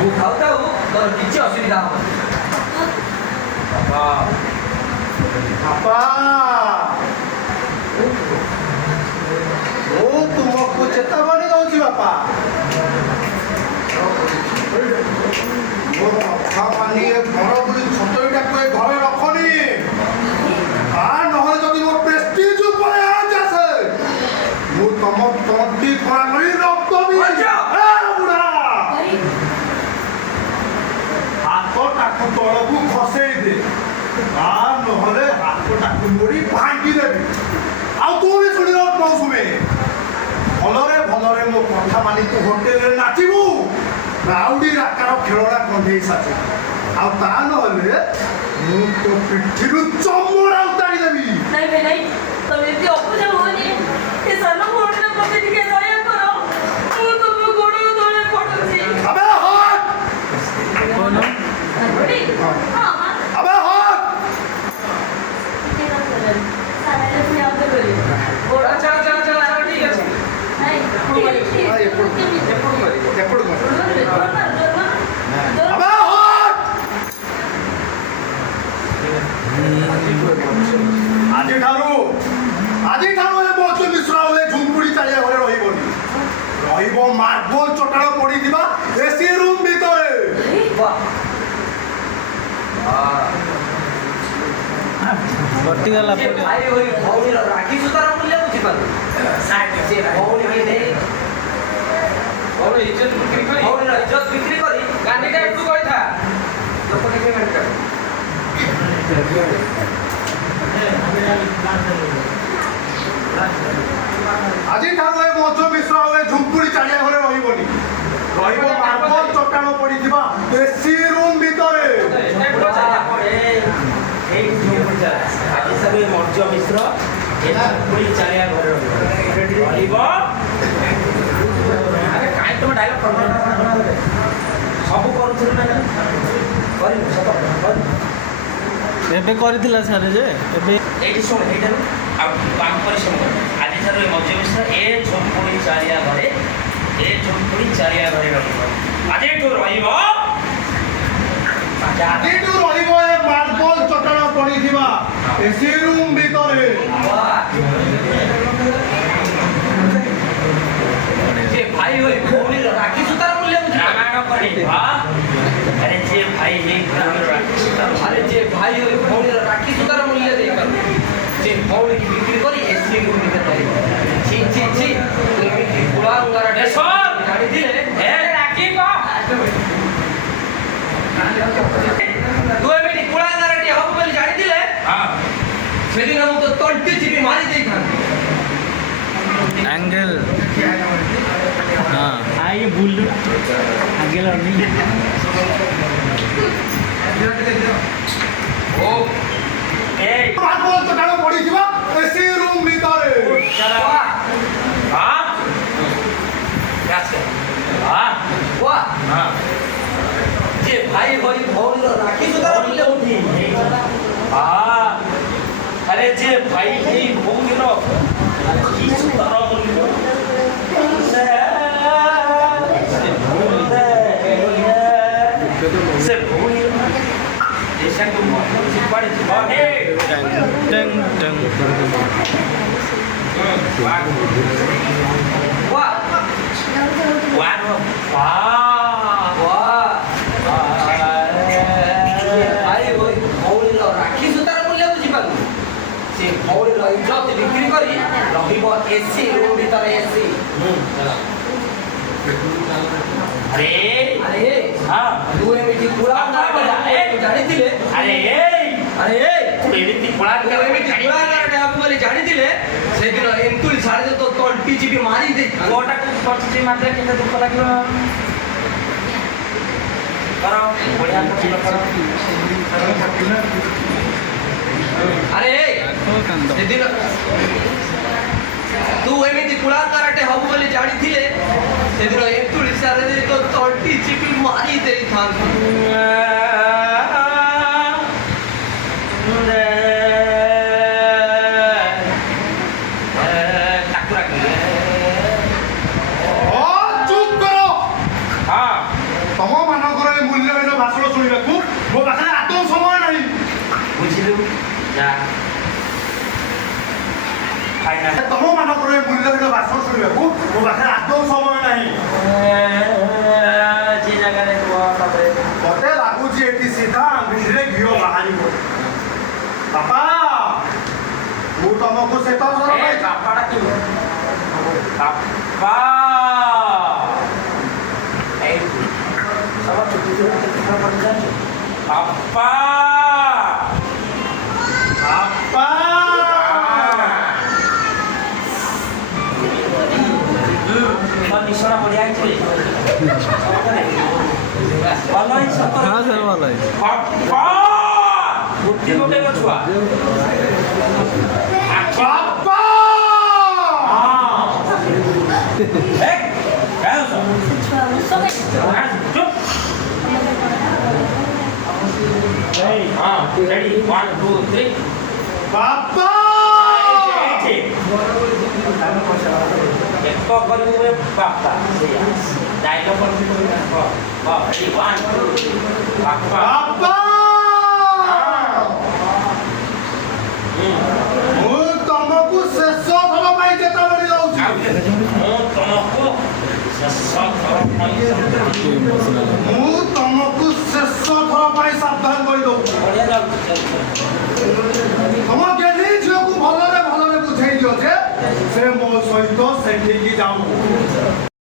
ମୁଁ ଖାଉ ଖାଉ ତୋର କିଛି ଅସୁବିଧା ହବନି। ବାପା ବାପା ମୁଁ ତୁମକୁ ଚେତାବନୀ ଦଉଛି ବାପା। ମୋର କଥା ମାନି ଏ ଘର ବୋଲି ଛତରିଟାକୁ ଏ ଘରେ ରଖନି। ନହେଲେ ଯଦି ମୋ ପ୍ରେଷ୍ଟିଜ୍ ଉପରେ ଆଞ୍ଚ ଆସେ ମୁଁ ତମ ତଣ୍ଟି ଖରା କରି ରକ୍ତ ବୁଢା ହାତଟାକୁ ତଳକୁ ଖସେଇ ଦେ। ନହେଲେ ହାତଟାକୁ ମୋଡ଼ି ଭାଙ୍ଗି ଦେବି। ଆଉ ତୁ ବି ଶୁଣିଲ ମୌସୁମୀ, ଭଲରେ ଭଲରେ ମୋ କଥା ମାନି ତୁ ହୋଟେଲରେ ନାଚିବୁ। ରାଉଡି ରାକାର ଖେଳଣା କଣ୍ଢେଇ ସାଥି। ଆଉ ତା ନହେଲେ ମୁଁ ତୋ ପିଠିରୁ ଚମଡ଼ା ଉତାରି ଦେବି। ନାଇଁ ଭାଇ ନାଇଁ, ତମେ ଏମିତି ଅବୁଝା ହୁଅନି। ଏ ସାନ ଭଉଣୀର ପ୍ରତି ଟିକେ ଦୟା କର। ମୁଁ ତମ ଗୋଡ଼ ତଳେ ପଡୁଛି। ଆବେ ହଟ୍! ଆବେ ହଟ୍! ଠିକ ଅଛି। ଏପଟୁ ଆବେ ହଟ୍! ଆଜିଠାରୁ ଏ ମୌସୁମୀ ମିଶ୍ର ହେଲେ ଝୁମ୍ପୁଡ଼ି ଚାଳିଆ ଘରେ ରହିବନି। ରହିବ ମାର୍ବଲ ଚଟାଣ ପଡ଼ିଥିବା ଏସି ରୁମ୍ ଭିତରେ। କଟିଗଲା ଭାଇ ହୋଇ ଭଉଣୀର ରାକ୍ଷୀ ସୂତାର ମୂଲ୍ୟ ବୁଝିପାରୁ। ସେ ଭଉଣୀ ହୋଇ ନେଇ ଭଉଣୀର ଇଜ୍ଜତ ବିକ୍ରି କରି ଗାଣ୍ଡିଟା ଏଠୁ କହିଥା ଲୋକ ଦେଖେ ଗାଣ୍ଡିଟା। ଆଜିଠାରୁ ଏ ମୌସୁମୀ ମିଶ୍ର ହେଲେ ଝୁମ୍ପୁଡ଼ି ଚାଳିଆ ଘରେ ରହିବନି। ରହିବ ମାର୍ବଲ ଚଟାଣ ପଡ଼ିଥିବା ଏସି ରୁମ୍ ଭିତରେ। ଆଜି ସବୁ ଏ ମୌର୍ଯ୍ୟ ମିଶ୍ର ପୁଣି ଚାଲିଆ ଘରେ ରହିବ। କାହିଁ ତମେ ଡାଇଲଗ ସବୁ କରୁଥିଲୁ ନା କରିବୁ ସତ ଏବେ କରିଥିଲା ସାର୍ ଯେ ଏବେ ଏଇଠି ଶୁଣ ଏଇଠାରୁ ଆଉ କାମ ପରିଶ୍ରମ କର। ଆଜିଠାରୁ ଏ ମୌର୍ଯ୍ୟ ମିଶ୍ର ଏ ଝୁମ୍ପୁଡ଼ି ଚାଳିଆ ଘରେ ରହିବ। ଆଜିଠୁ ରହିବ ଆଜିଠୁ ରହିବ ଏ ମାର୍ବଲ ଚଟାଣ ପଡ଼ିଥିବା ଏସି ରୁମ୍ ଭିତରେ। ଯେ ଭାଇ ହୋଇ ଭଉଣୀର ରାକ୍ଷୀ ସୂତାର ମୂଲ୍ୟ ରାମାୟଣ କରିବା। ଆରେ ଯେ ଭାଇ ହେଇ ଭଉଣୀର ରାକ୍ଷୀ ସୂତାର ମୂଲ୍ୟ ଦେଇପାରୁ। ଯେ ଭଉଣୀକି ବିକ୍ରି କରି ଏସି ରୁମ୍ ଭିତରେ ରହିବ। ଛି ଛି ଛି ଏମିତି କୁଳା ଅଙ୍ଗାର ଜାଣିଥିଲେ ରାକ୍ଷୀ ତୁ ଏମିତି କୁଳା ଅଙ୍ଗାରଟିଏ ହବୁ ବୋଲି ଜାଣିଥିଲେ ସେଦିନ ମୁଁ ତ ତଣ୍ଟି ଚିପି ମାରି ଦେଇଥାନ୍ତି। एंगल हाँ ये भूल एंगल और नहीं ମାର୍ବଲ ଚଟାଣ ପଡ଼ିଥିବା ଏସି ରୁମ୍ ଭିତରେ। ଯେ ଭାଇ ହୋଇ ଭଉଣୀର ରାକ୍ଷୀ ସୂତାର ମୂଲ୍ୟ ଉଠି। अरे जे भाई ही भूमिर की सुतर मूल्य से भूमि देशा को सिपाड़ी जीवने टंग टंग वाह वाह ଭାଇ ହୋଇ ଭଉଣୀର ରାକ୍ଷୀ ସୂତାର ମୂଲ୍ୟ ବୁଝିପାରୁ। ସେ ଭଉଣୀର ଇଜ୍ଜତ ବିକ୍ରି କରି ରହିବ ଏସି ରୁମ୍ ଭିତରେ। ଏସି अरे ଆରେ हाँ ତୁ ଏମିତି କୁଳା ଜାଣିଥିଲେ ଏମିତି କଳା ବୋଲି ଜାଣିଥିଲେ ସେଦିନ ଏନ୍ତୁଳି ଛାଡ଼ି ତ ତଣ୍ଟି ଚିପି ମାରି ଦେଇଥାନ୍ତି। ଗୋଟାକୁ ପଚିଛି ମାତ୍ରା କେତେ ଦୁଃଖ ଲାଗିବ। କର ବଢ଼ିଆ କର। ଆରେ ସେଦିନ ତୁ ଏମିତି କୁଳାକାରଟେ ହବୁ ବୋଲି ଜାଣିଥିଲେ ସେଦିନ ଏନ୍ତୁଳି ଛାଡ଼ି ତ ତଣ୍ଟି ଚିପି ମାରି ଦେଇଥାନ୍ତି। ତମ ମାନଙ୍କ ମୋ ପାଖରେ ଆଦୌ ସମୟ ନାହିଁ। ବୁଝିଲୁ ଯା ଫାଇନାଲ ତମ ମାନଙ୍କର ଏ ମୂଲ୍ୟହୀନ ଭାଷଣ ଶୁଣିବାକୁ ମୋ ପାଖରେ ଆଦୌ ସମୟ ନାହିଁ। ଯେ ଜାଗାରେ କୁହ ତାପରେ ମତେ ଲାଗୁଛି ଏଠି ସିଧା ଆଙ୍ଗୁଠିରେ ଘିଅ ବାହାରିବ। ବାପା ମୁଁ ତମକୁ ସେତ ଥର ଏ ବାପାଟା କି ବାପା এই সবার ছুটি ছুটি কথা বলতে যাচ্ছ বাপা বাপা নিশানা পড়ে আইছে ভালো আইছে হ্যাঁ স্যার ভালো আছে বাপা বুদ্ধি গোটে ছুয়া বাপা এই কেন চুপ এই হ্যাঁ রেডি 1 2 3 বাপা ଏକ କରିବେ ବାପା ସେଇଆ ଡାଇଲଗ କରିବେ ରେଡି 1 2 ବାପା ବାପା ମୁଁ ତମକୁ ଶେଷ ଥର ପାଇଁ ଚେତାବନୀ ଦଉଛି। ମୁଁ ତମକୁ ଶେଷ ଥର ପାଇଁ ମୁଁ ତମକୁ ଶେଷ ଥର ପାଇଁ ସାବଧାନ କରିଦଉଛି। ବଢ଼ିଆ ଲାଗୁଛି ତମ ଗେହ୍ଲି ଝିଅକୁ ଭଲରେ ଭଲରେ ବୁଝେଇ ଦିଅ ଯେ ସେ ମୋ ସହିତ ସେଠିକି ଯାଉ।